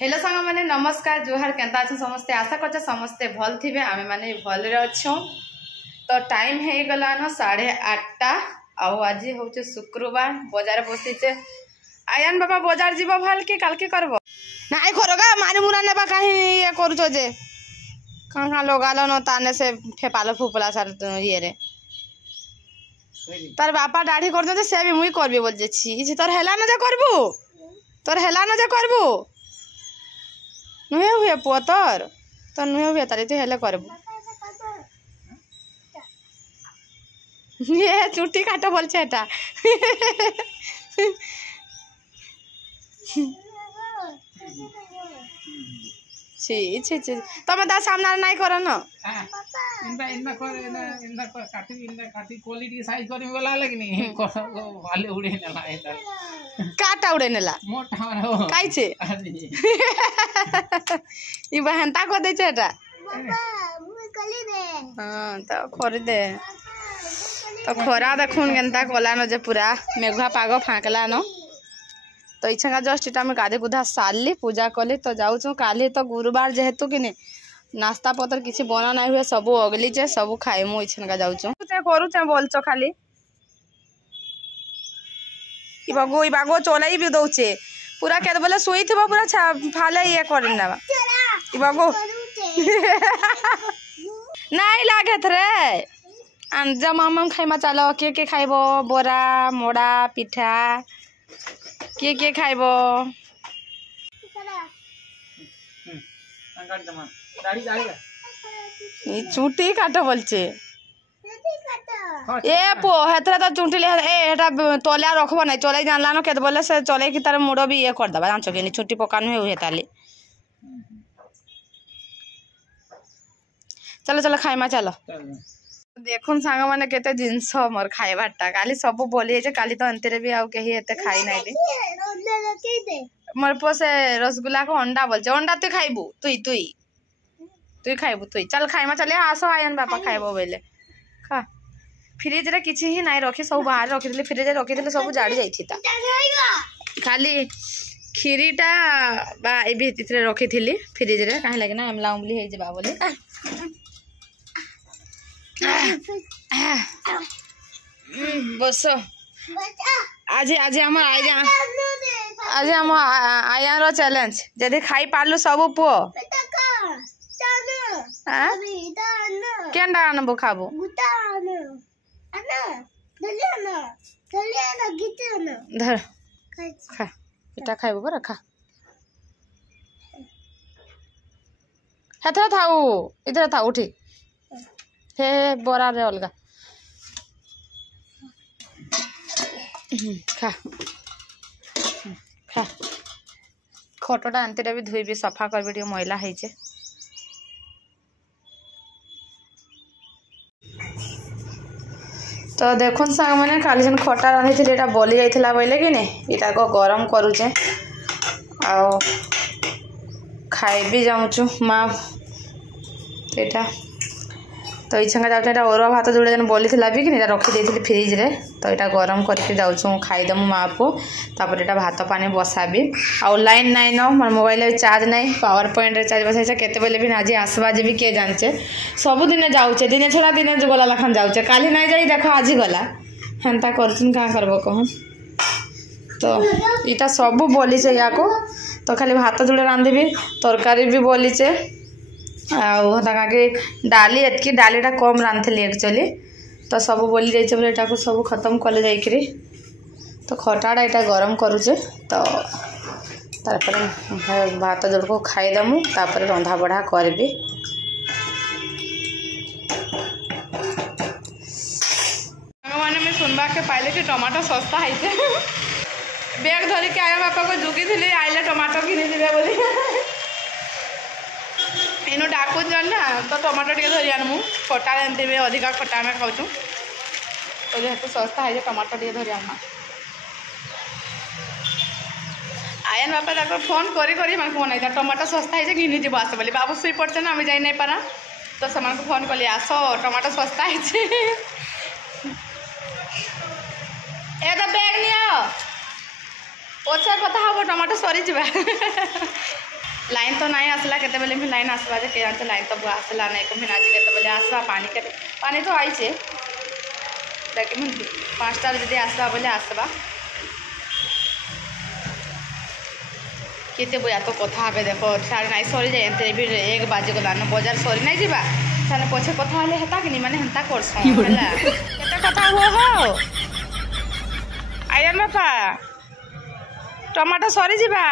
Hello सांग मैंने नमस्कार जुहार केंता अच्छे समस्ते आशा कर समस्ते भल थे आम मैंने भल अच्छे तो टाइम हो गलान 8:30 आज हूँ शुक्रवार बजार बसीचे आयान बाबा बजार जीव भल कि काल के करब नाई खरगा मारी मुरा नेबा कहीं ये करुच जे कहाँ लगाल न ताने से फेपाल फुपला सार ये तार बापा दाढ़ी कर से भी मुई करबी बोल छी तोर हेला न जे करबू तोर हेला न जे करबू नुहे हुए पुआ तोर तो नुहे हुए तारी तू हेले करबू ये चुटी काट बोल छेटा छी छी छी तमे ता सामना नहीं कर न इंदा इंदा कर काटी क्वालिटी साइज करी वाला लगनी वाले उड़े नेला एटा काटा उड़े नेला मोटा हो काई छे ई बहनता को दे छेटा बाबा मुई कली दे हां तो खरी दे तो खरा देखुन केनता कोला न जे पूरा मेघुआ पाग फांकला न तो इच्छा जस्ट इटा में गाधे गुधा सारली पूजा कली तो जाऊँ काली तो गुरुवार जेहेतु कि नास्ता पत्र किसी बना नहीं हुए सब अगली चे सब खाइमु इच्छा जाऊँ करुचे बोलच खाली बागो चलाई भी दौचे पूरा के बोले शुई थी पूरा फाले ये करना बागो नहीं लागे थे जमा मम खाइमा चलो किए खाइब बोरा मोड़ा पिठा किए खाइब चुटी काट बोलचे ए पो हेतरा तो चुंटी ले ए एटा तोलिया रखबो नै चले जानला न के बोले से चले कि तार मुड़ो भी ये कर दबा जानछो कि छुट्टी पकान में हुए ताली चलो चलो खाइमा चलो देखुन सांग माने केते जिंस मोर खाइबाटा काली सब बोली जे काली तो अंतरे भी आउ केही एते खाई नै भी मोर पो से रसगुल्ला को अंडा बोलचे अंडा तू खाइबू तुई खाइबू तुई चल खाइमा चले आसो आयन बापा खाइबो बेले खा फ्रिज रे किछि ही नै रखी सब बाहर रखी दिले फ्रिज रे रखी दिले सब जाड़ी जाईथिता खाली खीरीटा बा ए भीतर रखी थिली फ्रिज रे काहे लागे ना हमला उमली हे जेबा बोले बस आज आज हमर आज हम आयान रो चैलेंज जदि खाई पारलु सब पुओ केनडा आनबो खाबो धर खा इटा खाइबो बरा खा हेथरा थाऊ इधर था उठी हे बोरा रे अलगा खा खा खटटा अंतिटा भी धुई भी सफा करबे टिके मैला heiche तो देखुन सांग मैंने काली जन खटा रांधी थी एटा बोली जाइथिला बोले कि ने इटा को गरम करूचे आ खाई भी जाऊँ माँ एटा तो इच्छा जाऊँ यहाँ अरुआ भात जोड़े जन बोली भी कि रखी देती फ्रिज रे तो यहाँ गरम करके जाऊँ खाईदेमु माँ को तापर यहाँ भात पानी बसाबी आउ लाइन नाइन न मोर मोबाइल चार्ज नहीं पावर पॉइंट रे चार्ज बसाइছে केते बेले भी आज आसवा जी भी किए जानचे सब दिन जाऊे दिने छड़ा दिने गला लखन जाऊे काली नहीं जाई देखो आज गला हेन्ता करछन का करबो कहन तो इटा सब बोलीचे या को तो खाली भात जोड़े रांधबी तरकारी भी बोलीचे आगे डाली एतकी डालीटा कम रांधली एक्चुअली तो सब बोली जाइए बोले को सब खत्म कले जाइकरी तो खटाटा यहाँ गरम करुचे तो तार भात जोड़ को खाईदेमु तापर रंधा बढ़ा करबी मैंने मैं सुनवा के पाइले कि टमाटो सस्ता है बैग धरिक आया बापा को जुगी थी आइले टमाटो किनी दिबे बोली इनो डाकू ना तो टमाटो टे धरी आनमु खटा एमती भी अधिका खटा आम खाऊँ तो जेहेतु सस्ता है टमाटो टे धरी आनमा आयन बापा तक फोन करी मन टमाटो सस्ता है घिनी जीव आस बोली बाबू शुई पड़े ना आम जाई नहीं पारा तो से फोन कली आस टमाटो सस्ता है ए तो बैग नि पछा कथा हम टमाटो सरी जा तो नहीं आसला केते बेले भी लाइन आसवा जे के जानते लाइन तो आसला नहीं को फिर आज केते बेले आसवा पानी तो आई छे लेकिन 5टा जदि आसवा बोले आसवा केते बुया तो कथा हबे देखो सारे नाइ सरी जाए एते भी 1 बाजे गला न बाजार सरी नहीं जीवा थाने पछे कथा हले हेता कि माने हंता करसो होला केते कथा हो आयन बापा टमाटो सरी जीवा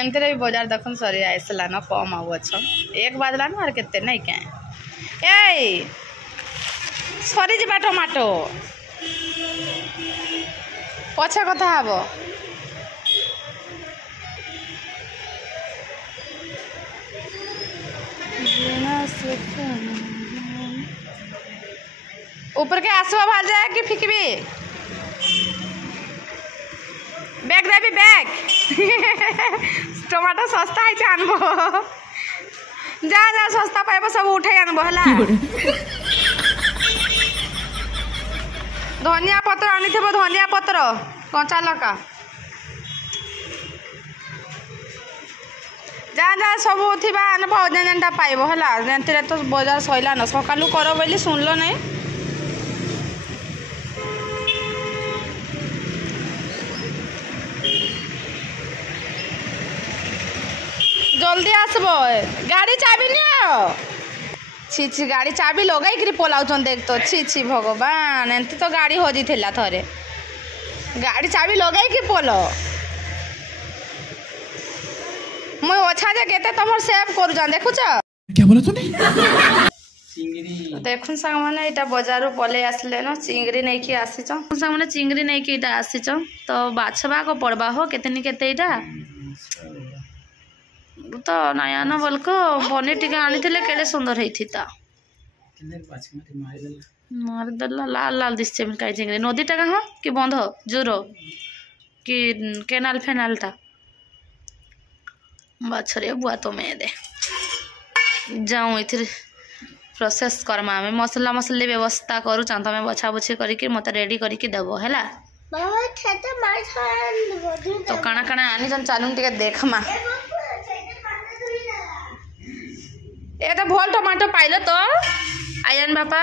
एमते भी बाजार देखन सरी आइसला न कम आउ छ 1 बाजला न और केते नहीं के ए सरी जीवा टमाटो पछे कथा हबो ऊपर के आसवा भाल जाए कि फिकबी बैग देवी बैग टमाटो सस्ता है आनबो जा जा सस्ता पाइब सब उठे आनबो हला धनिया पत्र आनी थे धनिया पत्र कंचा लका जा जा सब थी आनब जेनटा पाइब है जेनते तो बाजार सैला न सकालू कर बोली सुनल नहीं जल्दी आसब गाड़ी चाबी नहीं छी छी गाड़ी चाबी लगे पलाऊ देख तो छी छी भगवान एमती तो गाड़ी हजी थी थरे गाड़ी चाबी लगे पोल मुई अच्छा जे केते तमर सेव करू जान देखुछ क्या बोला तूने चिंगरी देखुन संग माने एटा बाजारो पले आसले न चिंगरी नै की आसी छ संग माने चिंगरी नै की एटा आसी छ तो बाछबा को पड़बा हो केतेनी केते एटा तो नया न बलको बने टिके आनी थिले केले सुंदर हेथि ता किन्ने बाछमा मार दला लाल लाल दिसছে काई चिंगरी नदी टा कहां कि बंध जोरो कि केनाल फेनाल ता बाछरे बुआ तो मैं दे जाऊँ इधर प्रोसेस करमा में मसला मसली व्यवस्था करू चाहता मैं बछा बुछी करके मत रेडी करके देबो हैला तो काना काना आनी जन चालू टिके देख मा ए तो भल टमाटो पाइलो तो आयन बापा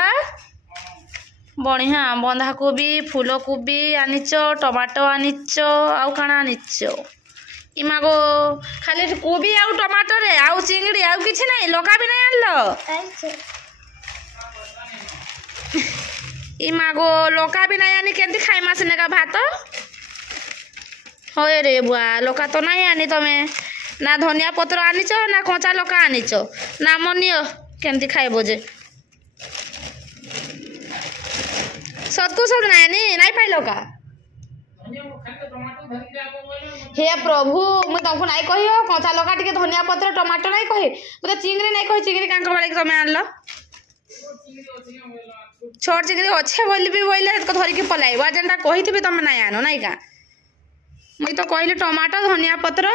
बढ़िया बंधा कोबी फूल कोबी आनिच टमाटो आनिच आउ काना आनिच इमागो खाली कोबी आउ टमाटो रे आउ चिंगड़ी आउ किछि नहीं लका भी नहीं आनलो इमागो लका भी नहीं आनी केंती खाई मासने का भात होय रे बुआ लका तो नहीं आनी तमे ना धनिया पत्र आनिच ना कंचा लका आनिच ना मनियो केंती खाइबो जे सदकु सद नहीं पाइलो का हे प्रभु मुझे तुमको नहीं कही हो कंचा लका टिके धनिया पत्र टमाटर नहीं कही मुझे चिंगरी नहीं कही चिंगरी कांक बाड़ी तमें आनल छोट चिंगरी अच्छे बोली भी बोले धरिकी पलाइब जेनटा कही थी तुम नहीं आनो नहीं का मुई तो कहली टमाटर धनिया पत्र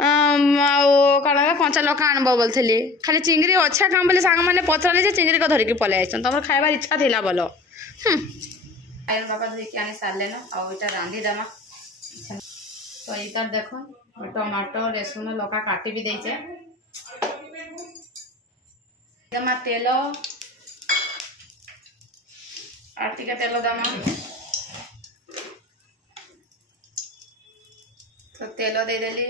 कण कंचा लका आनब बोलती खाली चिंगरी अच्छा काम बोले सांग मैंने पचारे जे चिंगरी को धरिकी पलाई तुम खाइबार इच्छा थी बोल आयन बाबा धरिकी आनी सारे न आटा रांधि देमा तो इधर देखो टमाटो रसुन लका काटी भी देचे दमा तेल आरती का तेल दमा तो तेल दे देली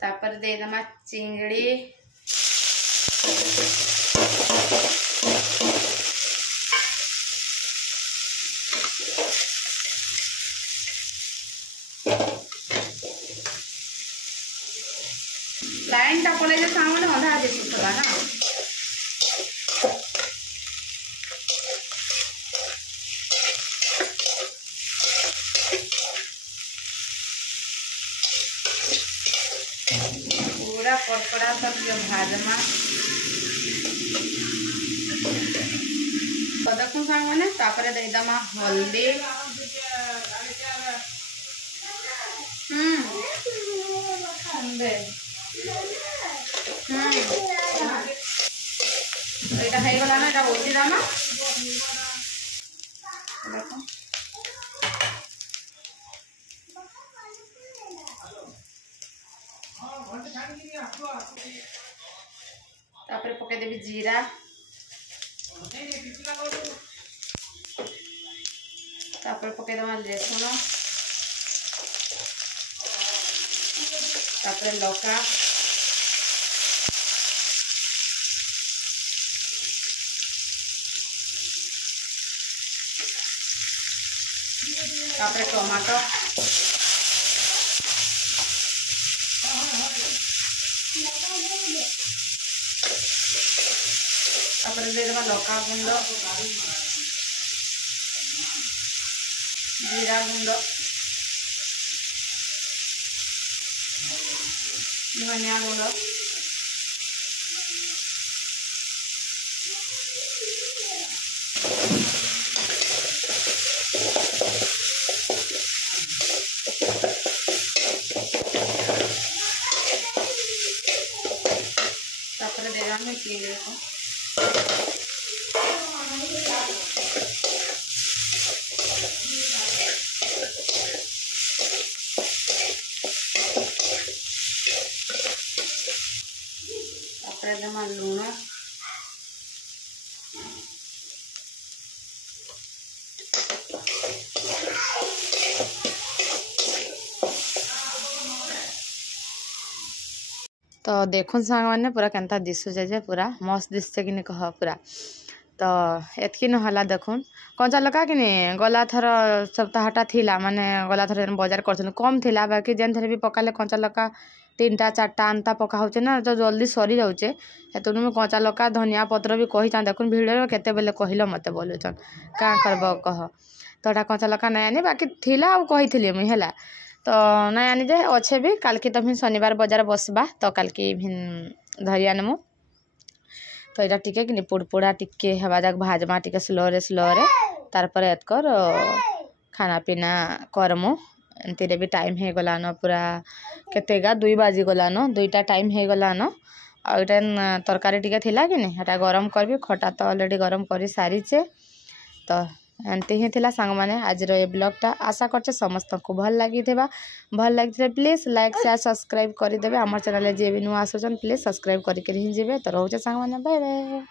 तापर दे दमा चिंगड़ी लाइन टा पड़े जो सामने अंधा दिसुथला ना पूरा कड़कड़ा तक जो भाजमा तो देखो सामने तापर दे दमा हल्दी दे এটা হয়ে গেল না এটা বসি দামা দেখো तापर पके देबी जीरा तापर पके देबा लहसुन तापर लौका तापर टमाटो तापर दे देबा लौका गुंड जीरा गुंड धनिया गुंड तापर दे देबा मिर्ची को तापर देमा लूण तो देखुन सांग मैंने पूरा केनता दिशुचे जे पूरा मस्त दिशे कि कह पूरा तो एतकी नहला देखुन कंचा लका कि गला थर सप्ताहटा थिला माने गला थर बजार कर कम थिला बाकी जेन थरे भी पकाले कंचा लका 3टा 4टा आंता पका होचे ना जो जल्दी सरी जाऊे हेतु मुझे कंचा लका धनिया पत्र भी कही देखुन भिडियो केते बेले कहल मत बोलुचन क्या करब कह तो कंचा लका नहीं आनी बाकी थिला आ कही मुई है तो नहीं आनी जे अच्छे भी काल की तो फिर शनिवार बजार बसबा तो काल की धरी आनमु तो यहाँ टिके कि पुड़पुड़ा टिके हवा जाक भाजमा टिके स्लोरे तारपर एतकर खाना पीना करमु एमती भी टाइम हो गलान पूरा केतेगा 2 बाजी गलान 2टा टाइम हो गलान आटा तरकारी टिके थिला कि नहीं गरम करबी खटा तो ऑलरेडी गरम कर सारीचे तो एमती ही थिला सांग माने आज ये ब्लॉगटा आशा करछे समस्त को भल लगी प्लीज लाइक शेयर सब्सक्राइब कर देबे हमर चैनल जे भी नुआ आसुचन प्लीज सब्सक्राइब करके ही जेबे तो रोचे सांग माने बाय बाय।